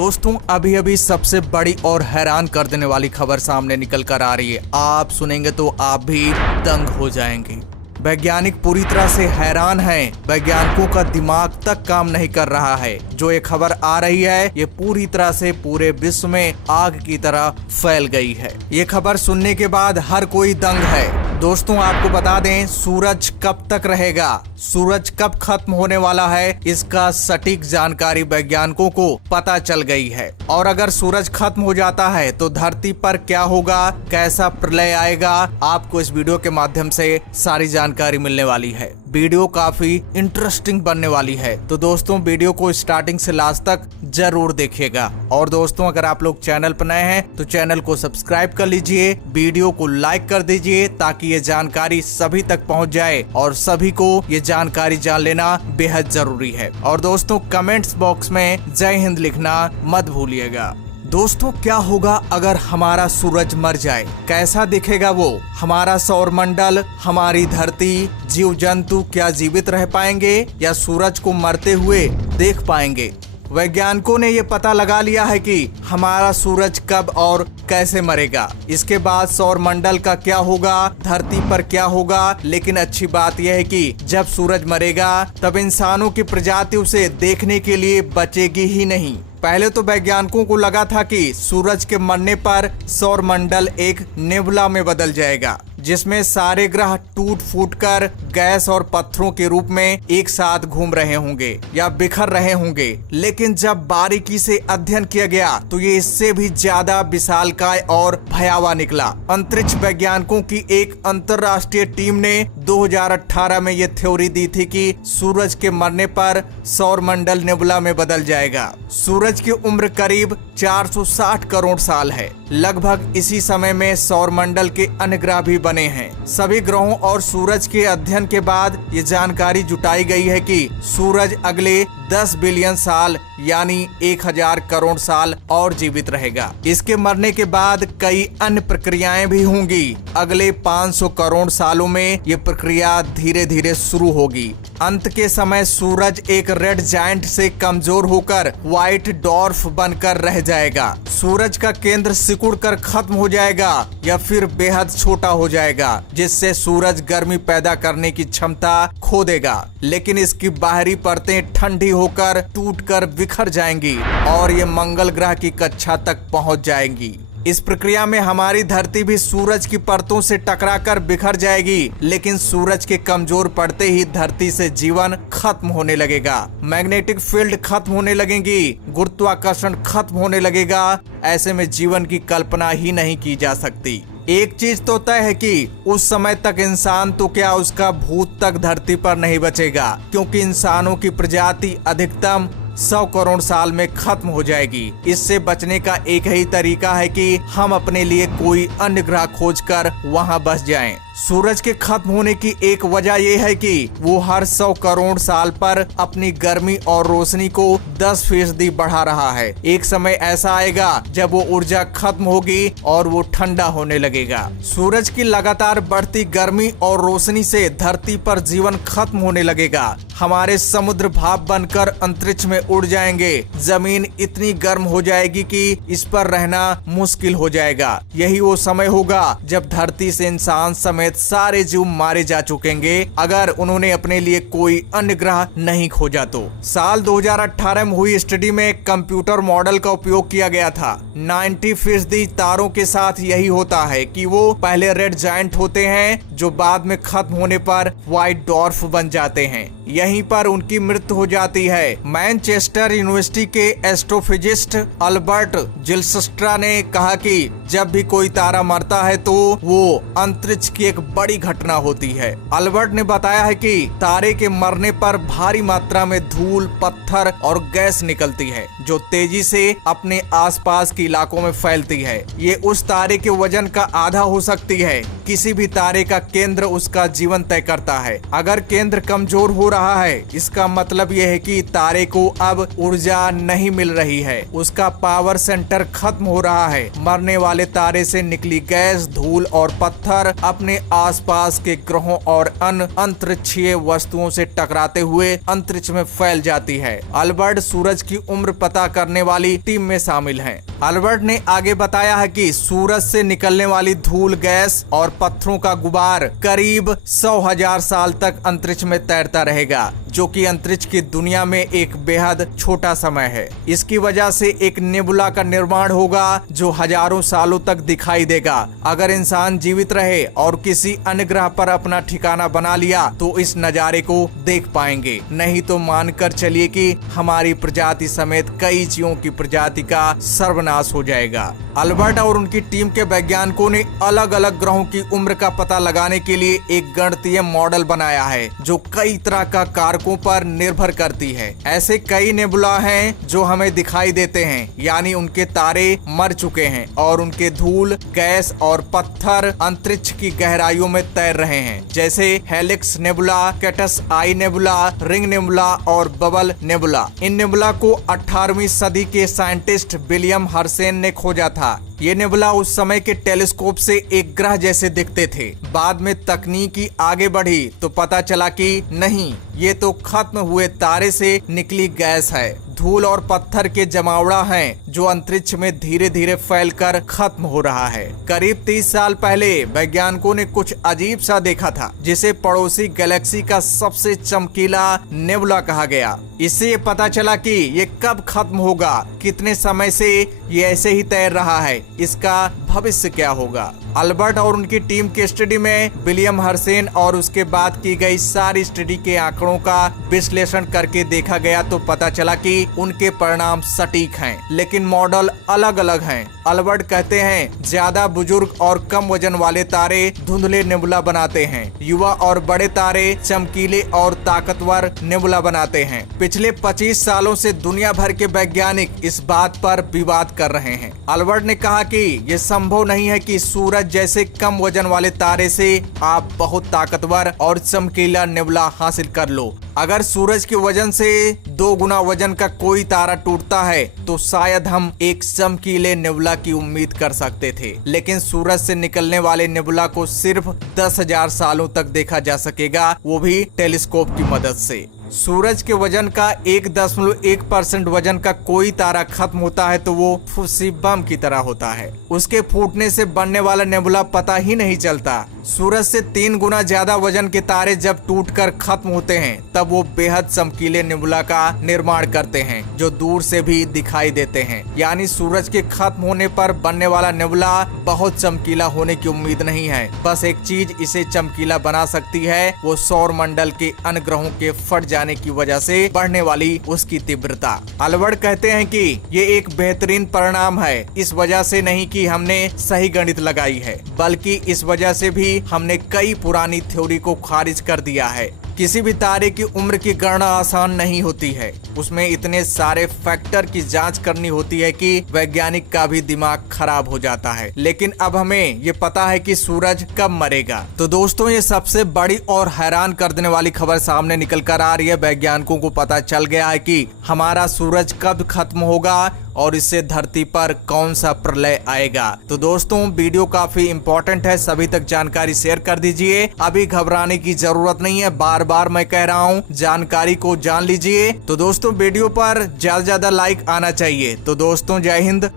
दोस्तों अभी अभी सबसे बड़ी और हैरान कर देने वाली खबर सामने निकल कर आ रही है। आप सुनेंगे तो आप भी दंग हो जाएंगे। वैज्ञानिक पूरी तरह से हैरान हैं। वैज्ञानिकों का दिमाग तक काम नहीं कर रहा है। जो ये खबर आ रही है ये पूरी तरह से पूरे विश्व में आग की तरह फैल गई है। ये खबर सुनने के बाद हर कोई दंग है। दोस्तों आपको बता दें, सूरज कब तक रहेगा, सूरज कब खत्म होने वाला है, इसका सटीक जानकारी वैज्ञानिकों को पता चल गई है। और अगर सूरज खत्म हो जाता है तो धरती पर क्या होगा, कैसा प्रलय आएगा, आपको इस वीडियो के माध्यम से सारी जानकारी मिलने वाली है। वीडियो काफी इंटरेस्टिंग बनने वाली है, तो दोस्तों वीडियो को स्टार्टिंग से लास्ट तक जरूर देखिएगा। और दोस्तों अगर आप लोग चैनल पर नए हैं तो चैनल को सब्सक्राइब कर लीजिए, वीडियो को लाइक कर दीजिए ताकि ये जानकारी सभी तक पहुंच जाए और सभी को ये जानकारी जान लेना बेहद जरूरी है। और दोस्तों कमेंट्स बॉक्स में जय हिंद लिखना मत भूलिएगा। दोस्तों क्या होगा अगर हमारा सूरज मर जाए, कैसा दिखेगा वो, हमारा सौरमंडल, हमारी धरती, जीव जंतु क्या जीवित रह पाएंगे या सूरज को मरते हुए देख पाएंगे। वैज्ञानिकों ने ये पता लगा लिया है कि हमारा सूरज कब और कैसे मरेगा, इसके बाद सौरमंडल का क्या होगा, धरती पर क्या होगा। लेकिन अच्छी बात यह है कि जब सूरज मरेगा तब इंसानों की प्रजाति उसे देखने के लिए बचेगी ही नहीं। पहले तो वैज्ञानिकों को लगा था कि सूरज के मरने पर सौरमंडल एक नेबुला में बदल जाएगा, जिसमें सारे ग्रह टूट फूट कर गैस और पत्थरों के रूप में एक साथ घूम रहे होंगे या बिखर रहे होंगे। लेकिन जब बारीकी से अध्ययन किया गया तो ये इससे भी ज्यादा विशालकाय और भयावह निकला। अंतरिक्ष वैज्ञानिकों की एक अंतर्राष्ट्रीय टीम ने 2018 में ये थ्योरी दी थी कि सूरज के मरने पर सौरमंडल नेबुला में बदल जाएगा। सूरज की उम्र करीब 460 करोड़ साल है। लगभग इसी समय में सौरमंडल के अन्य ग्रह भी बने हैं। सभी ग्रहों और सूरज के अध्ययन के बाद ये जानकारी जुटाई गई है कि सूरज अगले 10 बिलियन साल यानी 1000 करोड़ साल और जीवित रहेगा। इसके मरने के बाद कई अन्य प्रक्रियाएं भी होंगी। अगले 500 करोड़ सालों में ये प्रक्रिया धीरे धीरे शुरू होगी। अंत के समय सूरज एक रेड जायंट से कमजोर होकर व्हाइट डॉर्फ बनकर रह जाएगा। सूरज का केंद्र सिकुड़ कर खत्म हो जाएगा या फिर बेहद छोटा हो जाएगा, जिससे सूरज गर्मी पैदा करने की क्षमता खो देगा। लेकिन इसकी बाहरी परतें ठंडी होकर टूटकर बिखर जाएंगी और ये मंगल ग्रह की कक्षा तक पहुंच जाएंगी। इस प्रक्रिया में हमारी धरती भी सूरज की परतों से टकराकर बिखर जाएगी। लेकिन सूरज के कमजोर पड़ते ही धरती से जीवन खत्म होने लगेगा। मैग्नेटिक फील्ड खत्म होने लगेगी, गुरुत्वाकर्षण खत्म होने लगेगा। ऐसे में जीवन की कल्पना ही नहीं की जा सकती। एक चीज तो तय है कि उस समय तक इंसान तो क्या उसका भूत तक धरती पर नहीं बचेगा, क्योंकि इंसानों की प्रजाति अधिकतम 100 करोड़ साल में खत्म हो जाएगी। इससे बचने का एक ही तरीका है कि हम अपने लिए कोई अन्य ग्रह खोजकर वहां बस जाएं। सूरज के खत्म होने की एक वजह यह है कि वो हर 100 करोड़ साल पर अपनी गर्मी और रोशनी को 10% बढ़ा रहा है। एक समय ऐसा आएगा जब वो ऊर्जा खत्म होगी और वो ठंडा होने लगेगा। सूरज की लगातार बढ़ती गर्मी और रोशनी से धरती पर जीवन खत्म होने लगेगा। हमारे समुद्र भाप बनकर अंतरिक्ष में उड़ जाएंगे। जमीन इतनी गर्म हो जाएगी कि इस पर रहना मुश्किल हो जाएगा। यही वो समय होगा जब धरती से इंसान समेत सारे जीव मारे जा चुकेंगे, अगर उन्होंने अपने लिए कोई अन्य ग्रह नहीं खोजा तो। साल 2018 में हुई स्टडी में कंप्यूटर मॉडल का उपयोग किया गया था। 90% तारों के साथ यही होता है कि वो पहले रेड जायंट होते हैं जो बाद में खत्म होने पर व्हाइट डॉर्फ बन जाते हैं। यहीं पर उनकी मृत्यु हो जाती है। मैनचेस्टर यूनिवर्सिटी के एस्ट्रोफिजिस्ट अल्बर्ट जिल्सस्ट्रा ने कहा कि जब भी कोई तारा मरता है तो वो अंतरिक्ष की एक बड़ी घटना होती है। अल्बर्ट ने बताया है कि तारे के मरने पर भारी मात्रा में धूल, पत्थर और गैस निकलती है जो तेजी से अपने आसपास के इलाकों में फैलती है। ये उस तारे के वजन का आधा हो सकती है। किसी भी तारे का केंद्र उसका जीवन तय करता है। अगर केंद्र कमजोर हो रहा है, इसका मतलब यह है कि तारे को अब ऊर्जा नहीं मिल रही है, उसका पावर सेंटर खत्म हो रहा है। मरने वाले तारे से निकली गैस, धूल और पत्थर अपने आसपास के ग्रहों और अन्य अंतरिक्षीय वस्तुओं से टकराते हुए अंतरिक्ष में फैल जाती है। अल्बर्ट सूरज की उम्र पता करने वाली टीम में शामिल हैं। अल्बर्ट ने आगे बताया है कि सूरज से निकलने वाली धूल गैस और पत्थरों का गुबार करीब 100,000 साल तक अंतरिक्ष में तैरता रहेगा, जो कि अंतरिक्ष की दुनिया में एक बेहद छोटा समय है। इसकी वजह से एक नेबुला का निर्माण होगा जो हजारों सालों तक दिखाई देगा। अगर इंसान जीवित रहे और किसी अन्य ग्रह पर अपना ठिकाना बना लिया तो इस नजारे को देख पाएंगे, नहीं तो मानकर चलिए कि हमारी प्रजाति समेत कई जीवों की प्रजाति का सर्वनाश हो जाएगा। अल्बर्ट और उनकी टीम के वैज्ञानिकों ने अलग अलग ग्रहों की उम्र का पता लगाने के लिए एक गणितीय मॉडल बनाया है जो कई तरह का कारकों पर निर्भर करती है। ऐसे कई नेबुला हैं जो हमें दिखाई देते हैं, यानी उनके तारे मर चुके हैं और उनके धूल गैस और पत्थर अंतरिक्ष की गहराइयों में तैर रहे हैं, जैसे हेलिक्स नेबुला, कैटस आई नेबुला, रिंग नेबुला और बबल नेबुला। इन नेबुला को 18वीं सदी के साइंटिस्ट विलियम हर्सेन ने खोजा था। ये नेबुला उस समय के टेलीस्कोप से एक ग्रह जैसे दिखते थे। बाद में तकनीकी आगे बढ़ी तो पता चला कि नहीं, ये तो खत्म हुए तारे से निकली गैस है। धूल और पत्थर के जमावड़ा हैं जो अंतरिक्ष में धीरे धीरे फैलकर खत्म हो रहा है। करीब 30 साल पहले वैज्ञानिकों ने कुछ अजीब सा देखा था, जिसे पड़ोसी गैलेक्सी का सबसे चमकीला नेबुला कहा गया। इससे ये पता चला कि ये कब खत्म होगा, कितने समय से ये ऐसे ही तैर रहा है, इसका भविष्य क्या होगा। अल्बर्ट और उनकी टीम के स्टडी में विलियम हर्सेन और उसके बाद की गई सारी स्टडी के आंकड़ों का विश्लेषण करके देखा गया तो पता चला कि उनके परिणाम सटीक हैं, लेकिन मॉडल अलग अलग हैं। अल्बर्ट कहते हैं ज्यादा बुजुर्ग और कम वजन वाले तारे धुंधले नेबुला बनाते हैं, युवा और बड़े तारे चमकीले और ताकतवर नेबुला बनाते हैं। पिछले 25 सालों से दुनिया भर के वैज्ञानिक इस बात पर विवाद कर रहे हैं। अल्बर्ट ने कहा कि यह संभव नहीं है कि सूरज जैसे कम वजन वाले तारे से आप बहुत ताकतवर और चमकीला नेबुला हासिल कर लो। अगर सूरज के वजन से 2 गुना वजन का कोई तारा टूटता है तो शायद हम एक चमकीले नेबुला की उम्मीद कर सकते थे, लेकिन सूरज से निकलने वाले नेबुला को सिर्फ 10,000 सालों तक देखा जा सकेगा, वो भी टेलीस्कोप की मदद से। सूरज के वजन का 1.1% वजन का कोई तारा खत्म होता है तो वो फुस्सी बम की तरह होता है। उसके फूटने से बनने वाला नेबुला पता ही नहीं चलता। सूरज से 3 गुना ज्यादा वजन के तारे जब टूटकर खत्म होते हैं तब वो बेहद चमकीले नेबुला का निर्माण करते हैं जो दूर से भी दिखाई देते हैं। यानी सूरज के खत्म होने पर बनने वाला नेबुला बहुत चमकीला होने की उम्मीद नहीं है। बस एक चीज इसे चमकीला बना सकती है, वो सौर मंडल के अन्य ग्रहों के फट जाने की वजह से बढ़ने वाली उसकी तीव्रता। अल्बर्ट कहते हैं कि ये एक बेहतरीन परिणाम है, इस वजह से नहीं कि हमने सही गणित लगाई है, बल्कि इस वजह से भी हमने कई पुरानी थ्योरी को खारिज कर दिया है। किसी भी तारे की उम्र की गणना आसान नहीं होती है, उसमें इतने सारे फैक्टर की जांच करनी होती है कि वैज्ञानिक का भी दिमाग खराब हो जाता है। लेकिन अब हमें ये पता है कि सूरज कब मरेगा। तो दोस्तों, ये सबसे बड़ी और हैरान कर देने वाली खबर सामने निकल कर आ रही है। वैज्ञानिकों को पता चल गया है कि हमारा सूरज कब खत्म होगा और इससे धरती पर कौन सा प्रलय आएगा। तो दोस्तों, वीडियो काफी इंपॉर्टेंट है, सभी तक जानकारी शेयर कर दीजिए। अभी घबराने की जरूरत नहीं है, बार बार मैं कह रहा हूँ, जानकारी को जान लीजिए। तो दोस्तों, वीडियो पर ज्यादा लाइक आना चाहिए। तो दोस्तों, जय हिंद।